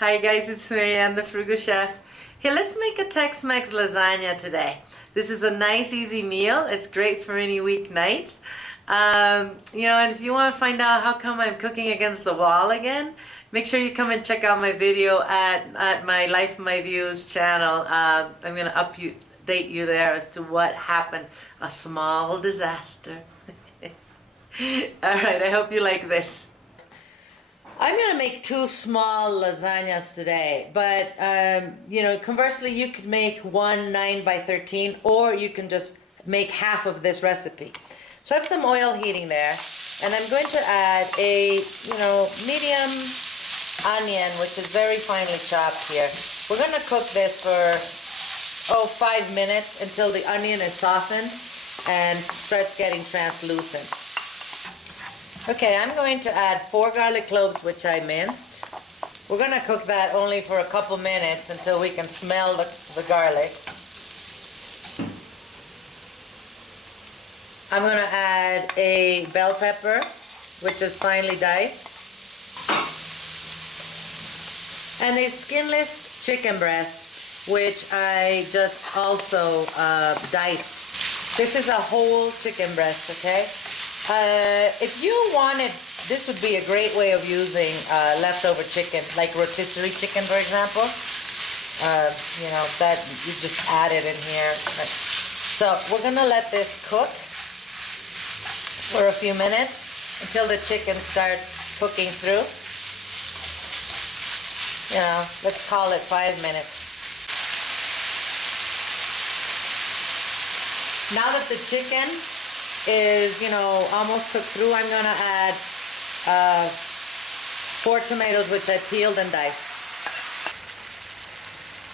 Hi guys, it's Marianne, the Frugal Chef. Hey, let's make a Tex-Mex lasagna today. This is a nice, easy meal. It's great for any weeknight. And if you want to find out how come I'm cooking against the wall again, make sure you come and check out my video at my Life My Views channel. I'm going to update you there as to what happened. A small disaster. Alright, I hope you like this. I'm going to make 2 small lasagnas today, but conversely you could make one 9 by 13, or you can just make half of this recipe. So I have some oil heating there, and I'm going to add a medium onion, which is very finely chopped here. We're going to cook this for 5 minutes until the onion is softened and starts getting translucent. Okay, I'm going to add 4 garlic cloves, which I minced. We're going to cook that only for a couple minutes until we can smell the garlic. I'm going to add a bell pepper, which is finely diced, and a skinless chicken breast, which I just also diced. This is a whole chicken breast, okay? If you wanted, this would be a great way of using leftover chicken, like rotisserie chicken, for example. That you just add it in here. So we're gonna let this cook for a few minutes until the chicken starts cooking through. Let's call it 5 minutes. Now that the chicken is almost cooked through, I'm gonna add 4 tomatoes, which I peeled and diced.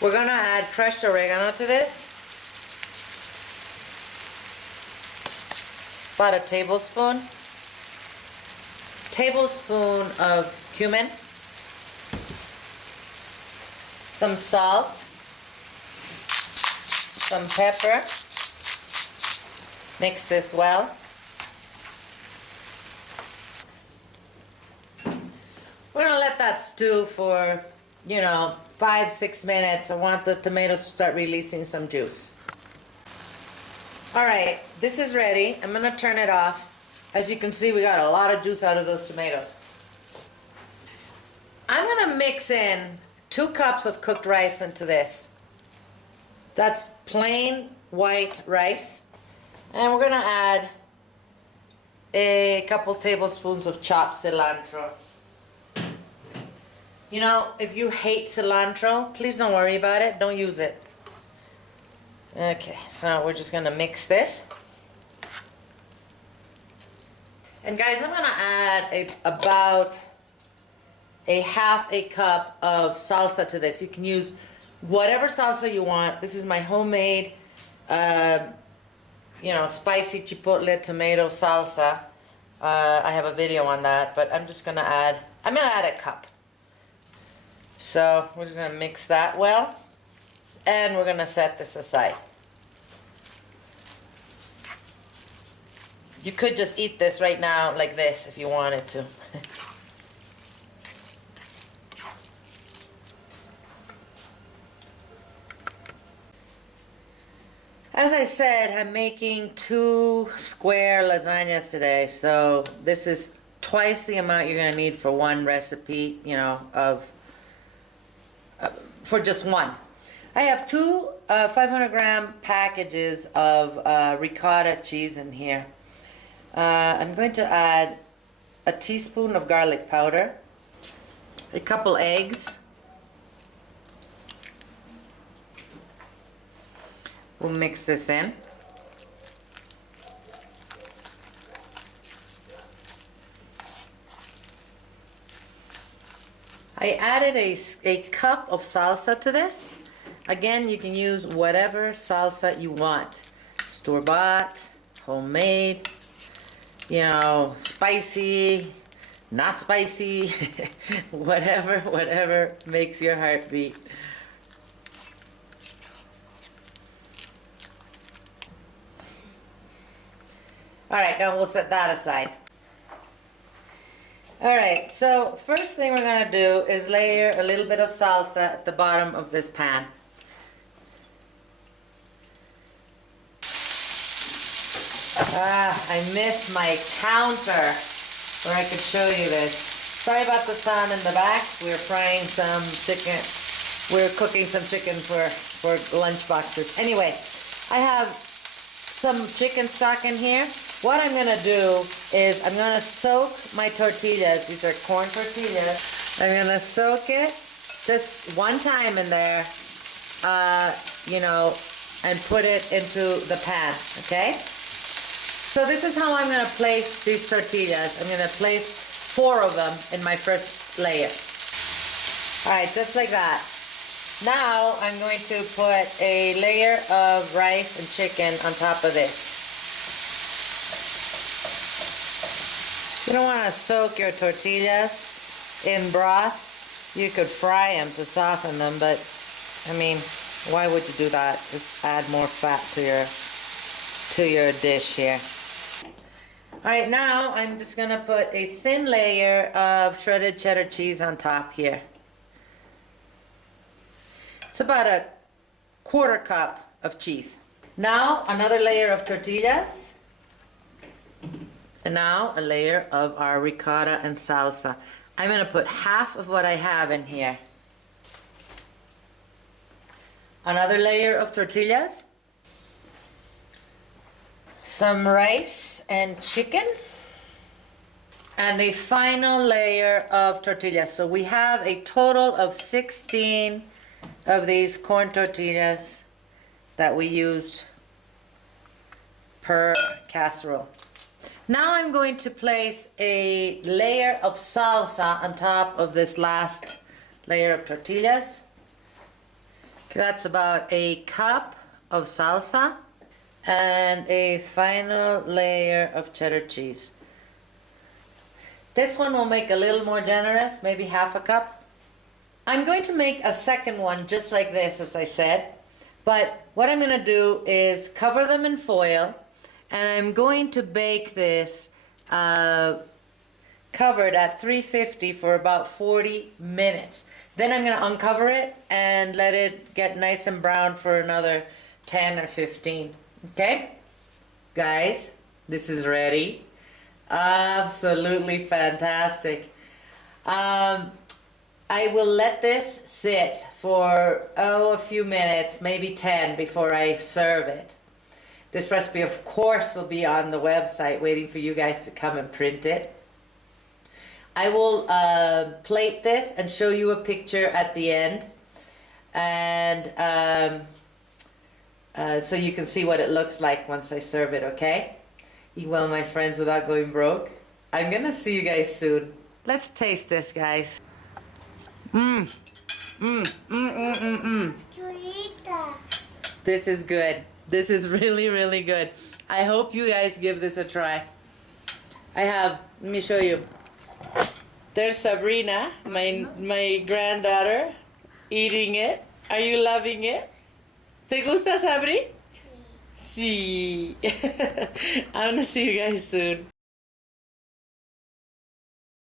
We're gonna add crushed oregano to this, about a tablespoon of cumin, some salt, some pepper. Mix this well. We're going to let that stew for, 5-6 minutes. I want the tomatoes to start releasing some juice. Alright, this is ready. I'm going to turn it off. As you can see, we got a lot of juice out of those tomatoes. I'm going to mix in 2 cups of cooked rice into this. That's plain white rice. And we're going to add a couple tablespoons of chopped cilantro. If you hate cilantro, please don't worry about it. Don't use it. Okay, so we're just going to mix this. And guys, I'm going to add about a half a cup of salsa to this. You can use whatever salsa you want. This is my homemade spicy chipotle tomato salsa. I have a video on that, but I'm gonna add a cup. So we're just gonna mix that well, and we're gonna set this aside. You could just eat this right now like this if you wanted to. As I said, I'm making 2 square lasagnas today, so this is twice the amount you're going to need for one recipe, for just one. I have 2 500-gram packages of ricotta cheese in here. I'm going to add a teaspoon of garlic powder, a couple eggs. We'll mix this in. I added a cup of salsa to this. Again, you can use whatever salsa you want. Store-bought, homemade, spicy, not spicy, whatever makes your heart beat. Alright, now we'll set that aside. Alright, so first thing we're gonna do is layer a little bit of salsa at the bottom of this pan. I missed my counter where I could show you this. Sorry about the sound in the back. We're frying some chicken. We're cooking some chicken for lunch boxes. Anyway, I have some chicken stock in here. What I'm gonna do is I'm gonna soak my tortillas. These are corn tortillas. I'm gonna soak it just one time in there, you know, and put it into the pan, okay? So this is how I'm gonna place these tortillas. I'm gonna place 4 of them in my first layer. All right, just like that. Now I'm going to put a layer of rice and chicken on top of this. You don't want to soak your tortillas in broth. You could fry them to soften them, but I mean, why would you do that? Just add more fat to your dish here. All right, now I'm just gonna put a thin layer of shredded cheddar cheese on top here. It's about a 1/4 cup of cheese. Now another layer of tortillas. And now a layer of our ricotta and salsa. I'm gonna put half of what I have in here. Another layer of tortillas. Some rice and chicken. And a final layer of tortillas. So we have a total of 16 of these corn tortillas that we used per casserole. Now I'm going to place a layer of salsa on top of this last layer of tortillas. Okay, that's about a cup of salsa and a final layer of cheddar cheese. This one will make a little more generous, maybe half a cup. I'm going to make a second one just like this, as I said, but what I'm going to do is cover them in foil, and I'm going to bake this covered at 350 for about 40 minutes. Then I'm going to uncover it and let it get nice and brown for another 10 or 15. Okay? Guys, this is ready. Absolutely fantastic. I will let this sit for, a few minutes, maybe 10 before I serve it. This recipe, of course, will be on the website waiting for you guys to come and print it. I will plate this and show you a picture at the end. And so you can see what it looks like once I serve it, okay? Eat well, my friends, without going broke. I'm gonna see you guys soon. Let's taste this, guys. This is good. This is really, really good. I hope you guys give this a try. Let me show you. There's Sabrina, my granddaughter, eating it. Are you loving it? ¿Te gusta, Sabri? Sí. I'm gonna see you guys soon.